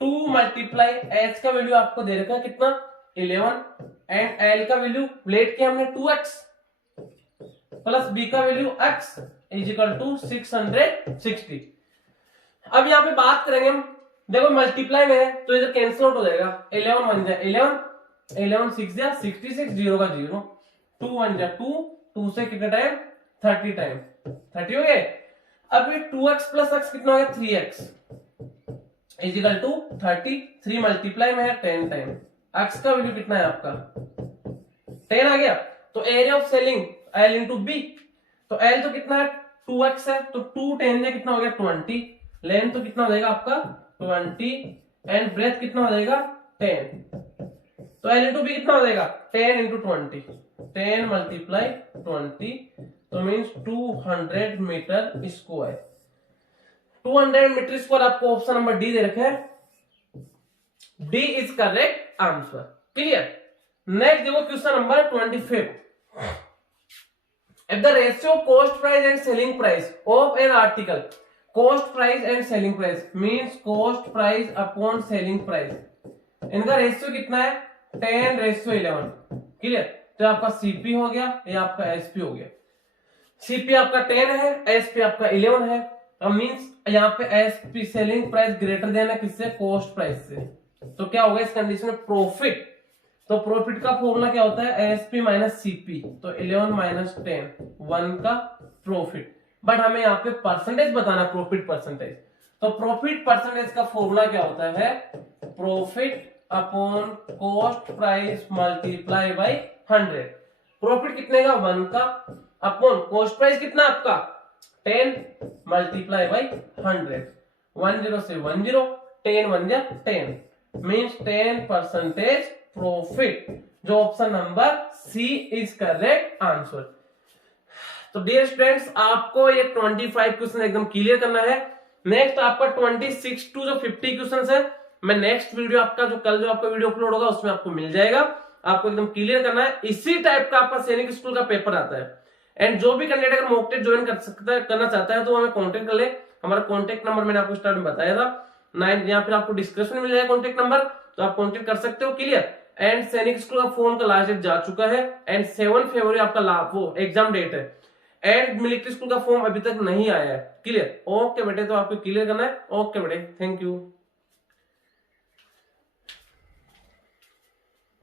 2 multiply H का वैल्यू आपको दे रखा है कितना 11 एंड एल का वैल्यू लेट के हमने 2x प्लस बी का value x is equal to 660। अब यहाँ पे बात करेंगे हम, देखो मल्टीप्लाई में है तो इधर कैंसिल आउट हो जाएगा, 11 1 जा 11, 11 6 जा 66, 0 का 0, 2 1 जा 2, 2 से कितना टाइम 30 टाइम 30 हो गए। अब ये 2x प्लस x कितना हो गया 3x is equal to 30, 3 multiply में है 10 टाइम, x का वैल्यू कितना है आपका 10 आ गया। तो area of ceiling L into B, तो L तो कितना है 2x है, तो 2 10 में कितना हो गया 20, लेंथ तो कितना हो जाएगा आपका 20 एंड ब्रेथ कितना हो जाएगा 10, तो L इंटू बी कितना हो जाएगा 10 इंटू 20, 10 मल्टीप्लाई 20 तो means 200 metre square. 200 metre square आपको ऑप्शन नंबर डी दे रखे हैं, D is correct answer. Clear. Next देखो question number 25। If the ratio of cost price and selling price of an article, cost price and selling price means cost price upon selling price, इनका रेशियो कितना है 10:11। क्लियर। तो आपका सीपी हो गया, ये आपका एसपी हो गया। सीपी आपका 10 है, एसपी आपका 11 है। अब मींस यहाँ पे SP selling price greater than है किससे कॉस्ट प्राइस से, तो क्या होगा इस कंडीशन में प्रॉफिट। तो प्रॉफिट का फॉर्मूला क्या होता है एसपी माइनस सीपी, तो 11 माइनस 10 1 का प्रॉफिट। बट हमें यहाँ पे परसेंटेज बताना प्रॉफिट परसेंटेज, तो प्रॉफिट परसेंटेज का फॉर्मूला क्या होता है profit upon cost price multiply by 100। Profit कितने का 1 का, अपॉन कॉस्ट प्राइस कितना आपका 10 मल्टीप्लाई बाई 100, 10 से 10, 10 1 जा 10 मीन्स 10% प्रॉफिट, जो option number C is correct answer. तो डियर स्टूडेंट्स आपको ये 25 क्वेश्चन एकदम क्लियर करना है। नेक्स्ट आपका 26 टू जो 50 क्वेश्चन है, मैं नेक्स्ट वीडियो आपका जो कल जो आपका वीडियो अपलोड होगा उसमें आपको मिल जाएगा, आपको एकदम क्लियर करना है। इसी टाइप का आपका सैनिक स्कूल का पेपर आता है एंड जो भी कैंडिडेट अगर मॉक टेस्ट ज्वाइन करना चाहता है तो हमें कांटेक्ट कर ले। हमारा कांटेक्ट नंबर मैंने आपको स्टार्ट में बताया था 9, या फिर आपको डिस्क्रिप्शन में मिल जाएगा कांटेक्ट नंबर, तो आप कांटेक्ट कर सकते हो। क्लियर। एंड सैनिक स्कूल का फॉर्म का लास्ट डेट जा चुका है एंड 7 फरवरी आपका वो एग्जाम डेट है एंड मिलिट्री स्कूल का फॉर्म अभी तक नहीं आया है। क्लियर। ओके बेटे, तो आपको क्लियर करना है। ओके बेटे, थैंक यू।